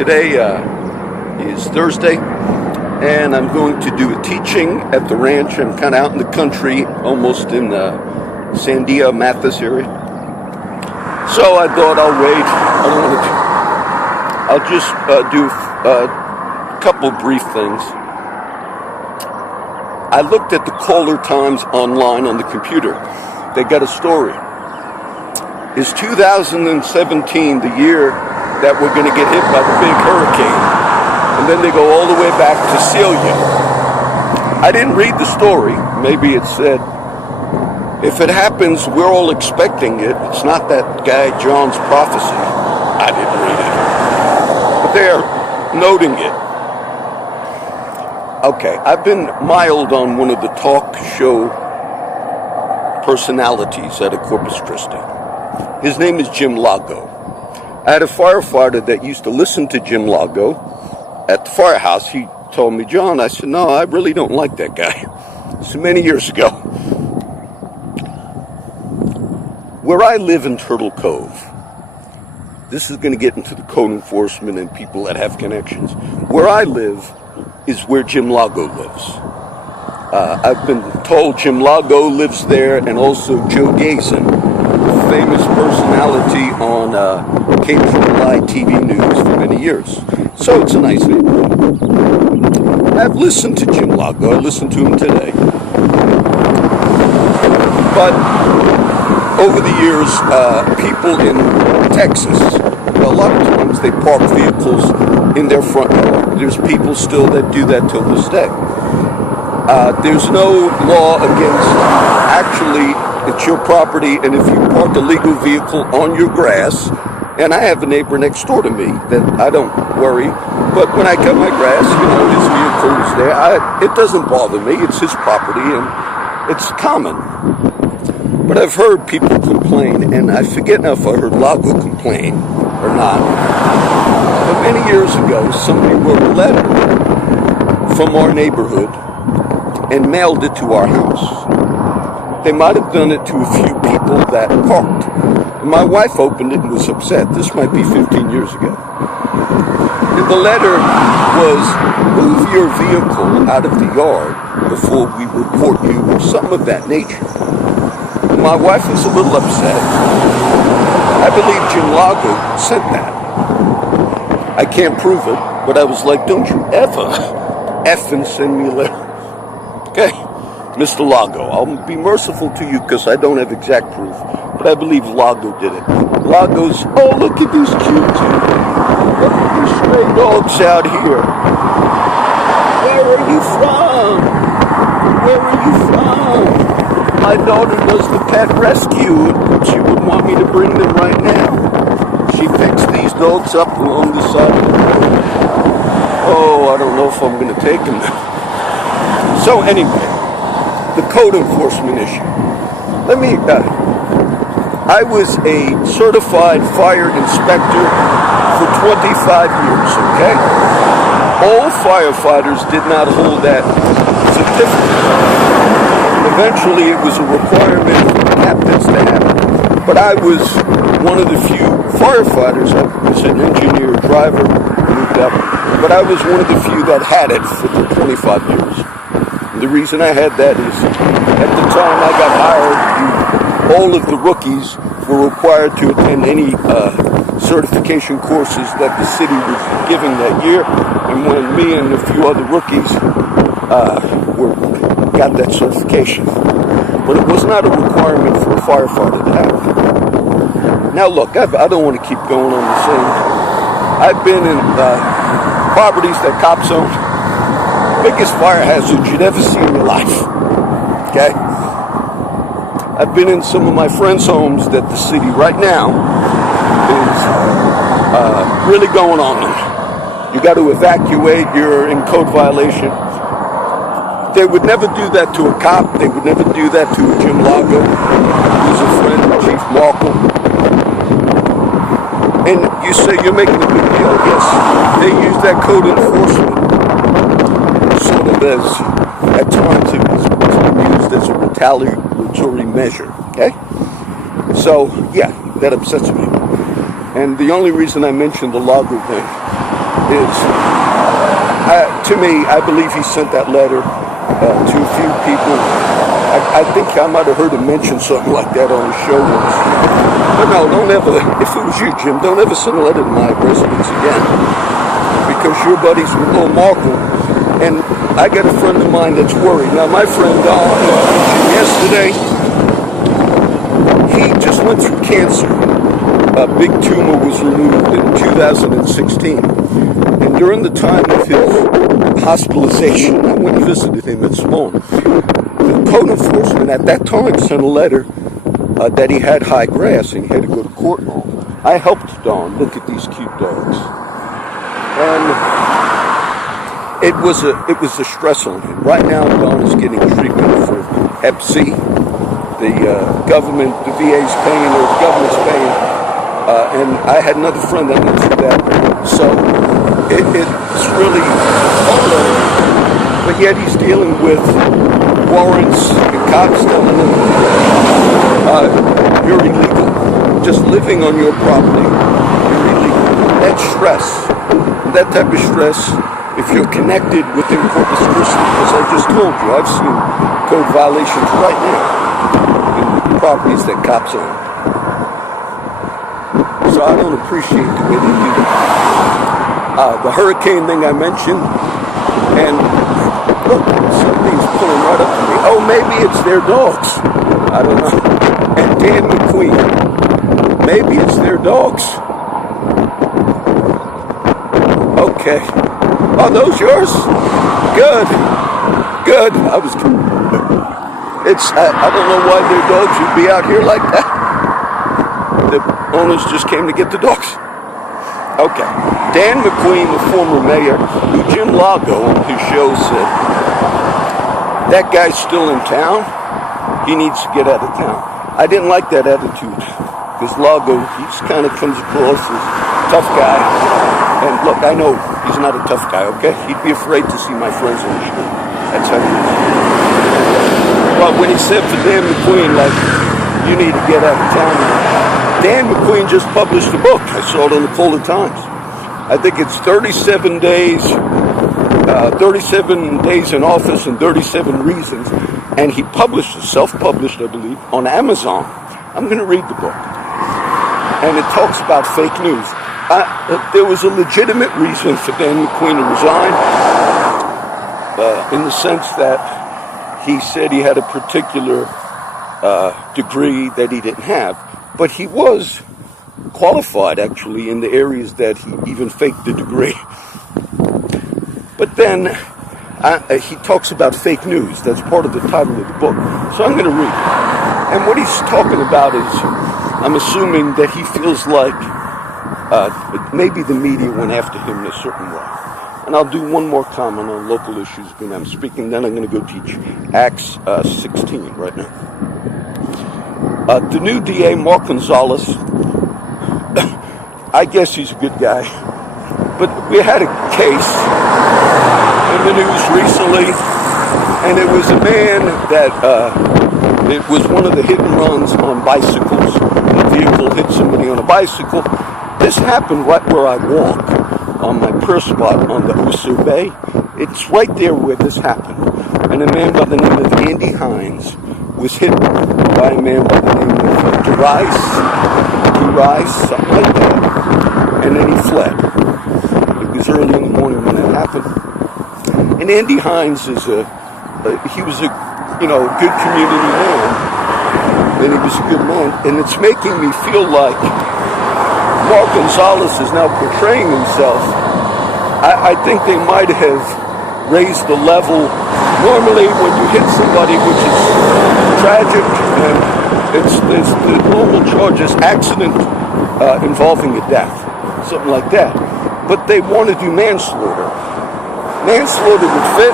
Today is Thursday, and I'm going to do a teaching at the ranch. I'm kind of out in the country, almost in the Sandia, Mathis area. So I thought I'll wait. I'll just do a couple brief things. I looked at the caller times online on the computer. They got a story. Is 2017 the year that we're going to get hit by the big hurricane? And then they go all the way back to Celia. I didn't read the story. Maybe it said, if it happens, we're all expecting it. It's not that guy John's prophecy. I didn't read it. But they're noting it. Okay, I've been mild on one of the talk show personalities out of Corpus Christi. His name is Jim Lago. I had a firefighter that used to listen to Jim Lago at the firehouse. He told me, John, I said, no, I really don't like that guy. This is many years ago. Where I live in Turtle Cove, this is going to get into the code enforcement and people that have connections. Where I live is where Jim Lago lives. I've been told Jim Lago lives there, and also Joe Gazin, famous personality on occasional live TV news for many years. So it's a nice neighborhood. I've listened to Jim Lago. I listened to him today. But over the years, people in Texas, a lot of times they park vehicles in their front yard. There's people still that do that till this day. There's no law against actually, it's your property, and if you park a legal vehicle on your grass, and I have a neighbor next door to me that I don't worry, but when I cut my grass, his vehicle is there. It doesn't bother me. It's his property, and it's common. But I've heard people complain, and I forget now if I heard Lago complain or not. But many years ago, somebody wrote a letter from our neighborhood and mailed it to our house. They might have done it to a few people that parked. And my wife opened it and was upset. This might be 15 years ago. And the letter was, move your vehicle out of the yard before we report you, or something of that nature. And my wife was a little upset. I believe Jim Lago sent that. I can't prove it, but I was like, don't you ever effing send me a letter. Okay, Mr. Lago, I'll be merciful to you because I don't have exact proof, but I believe Lago did it. Lago's, oh, look at these cute, look at these stray dogs out here. Where are you from? Where are you from? My daughter does the pet rescue, and she would want me to bring them right now. She picks these dogs up along the side of the road. Oh, I don't know if I'm going to take them. So anyway, the code enforcement issue. I was a certified fire inspector for 25 years, okay? All firefighters did not hold that certificate. Eventually, it was a requirement for the captains to have it. But I was one of the few firefighters. I was an engineer, driver, moved up. But I was one of the few that had it for the 25 years. The reason I had that is, at the time I got hired, all of the rookies were required to attend any certification courses that the city was giving that year. And when me and a few other rookies got that certification. But it was not a requirement for a firefighter to have it. Now look, I don't want to keep going on the same. I've been in properties that cops own. Biggest fire hazard you'd ever see in your life. Okay? I've been in some of my friends' homes that the city right now is really going on them. You got to evacuate, you're in code violation. They would never do that to a cop. They would never do that to a Jim Lago, who's a friend of Chief Markle. And you say you're making a big deal. Yes, they use that code enforcement sort of as, at times it was used as a retaliatory measure, okay? So, yeah, that upsets me. And the only reason I mentioned the Lago thing is, to me, I believe he sent that letter to a few people. I think I might have heard him mention something like that on the show once. But no, don't ever, if it was you, Jim, don't ever send a letter to my residence again. Because your buddies with Lil Markle, and I got a friend of mine that's worried. Now, my friend Don, yesterday, he just went through cancer. A big tumor was removed in 2016. And during the time of his hospitalization, I went and visited him at Small. The code enforcement at that time sent a letter that he had high grass and he had to go to court and all. I helped Don look at these cute dogs. And it was a stress on him. Right now, Don is getting treatment for Hep C. The government, the VA's paying, or the government's paying. And I had another friend that went through that. So it's really hard. But yet he's dealing with warrants and cops telling him you're illegal. Just living on your property, you're illegal. That's stress. That type of stress, if you're connected within Corpus Christi, as I just told you, I've seen code violations right now in properties that cops own. So I don't appreciate the way they do that. The hurricane thing I mentioned, and look, something's pulling right up to me. Oh, maybe it's their dogs. I don't know. And Dan McQueen. Maybe it's their dogs. Okay. Are those yours? Good. Good. I don't know why their dogs would be out here like that. The owners just came to get the dogs. Okay. Dan McQueen, the former mayor, who Jim Lago on his show said, that guy's still in town. He needs to get out of town. I didn't like that attitude. Because Lago, he just kind of comes across as a tough guy. And look, I know he's not a tough guy, okay? He'd be afraid to see my friends on the street. That's how he is. But when he said to Dan McQueen, like, you need to get out of town, Dan McQueen just published a book. I saw it on the Fuller Times. I think it's 37 days, 37 days in office and 37 reasons. And he published it, self-published, I believe, on Amazon. I'm going to read the book. And it talks about fake news. There was a legitimate reason for Dan McQueen to resign, in the sense that he said he had a particular degree that he didn't have. But he was qualified, actually, in the areas that he even faked the degree. But then he talks about fake news. That's part of the title of the book. So I'm going to read it. And what he's talking about is, I'm assuming that he feels like maybe the media went after him in a certain way. And I'll do one more comment on local issues when I'm speaking. Then I'm going to go teach Acts 16 right now. The new DA, Mark Gonzalez, I guess he's a good guy. But we had a case in the news recently, and it was a man that, it was one of the hit and runs on bicycles. A vehicle hit somebody on a bicycle. This happened right where I walk, on my prayer spot on the Uso Bay. It's right there where this happened. And a man by the name of Andy Hines was hit by a man by the name of Darice, something like that. And then he fled. It was early in the morning when that happened. And Andy Hines is he was a good community man. And he was a good man. And it's making me feel like Mark Gonzalez is now portraying himself. I think they might have raised the level. Normally when you hit somebody, which is tragic, and it's the normal charge is accident involving a death, something like that. But they want to do manslaughter. Manslaughter would fit.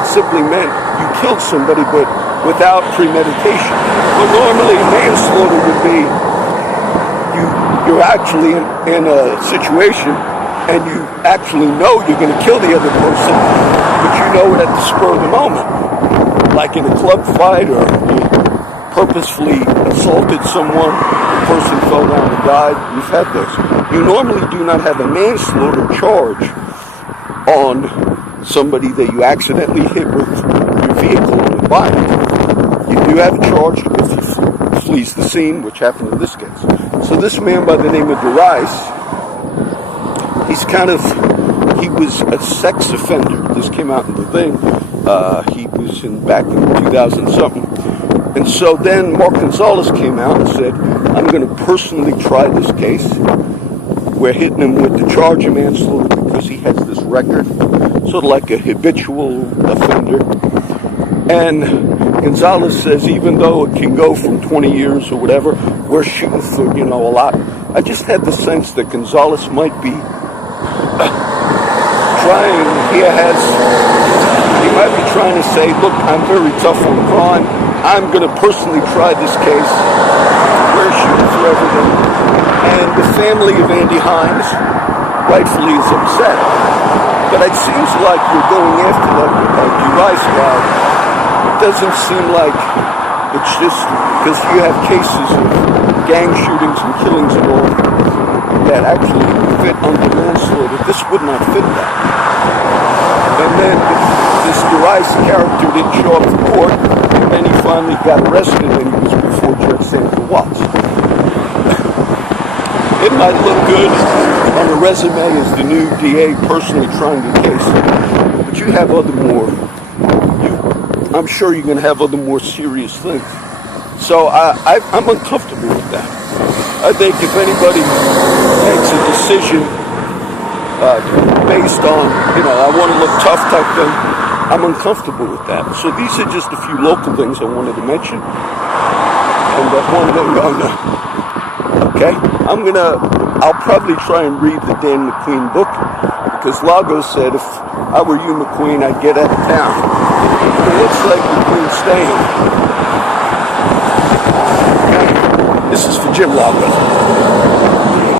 It simply meant you killed somebody, but without premeditation. But normally manslaughter would be you're actually in a situation and you actually know you're going to kill the other person, but you know it at the spur of the moment. Like in a club fight, or you purposefully assaulted someone, person fell down and died. We've had those. You normally do not have a manslaughter charge on somebody that you accidentally hit with your vehicle on a bike. You do have a charge if he flees the scene, which happened in this case. So this man by the name of DeRice, he was a sex offender. This came out in the thing. He was back in 2000-something. And so then Mark Gonzalez came out and said, I'm going to personally try this case. We're hitting him with the charge of manslaughter because he has this record, sort of like a habitual offender. And Gonzalez says, even though it can go from 20 years or whatever, we're shooting for, a lot. I just had the sense that Gonzalez might be he might be trying to say, look, I'm very tough on crime. I'm going to personally try this case. We're shooting for everything. And the family of Andy Hines rightfully is upset. But it seems like you're going after that DeRice guy. It doesn't seem like it's just because you have cases of gang shootings and killings and all that actually fit under manslaughter. This would not fit that. And then this DeRice character didn't show up for court, and then he finally got arrested and he was before Judge Sandra Watts. It might look good on the resume as the new DA personally trying the case, but you have I'm sure you're going to have other more serious things. So I'm uncomfortable with that. I think if anybody makes a decision based on, I want to look tough type thing, I'm uncomfortable with that. So these are just a few local things I wanted to mention. And that one okay? I'll probably try and read the Dan McQueen book, because Lago said if I were you, McQueen, I'd get out of town. It looks like McQueen's staying. Okay? This is for Jim Lago.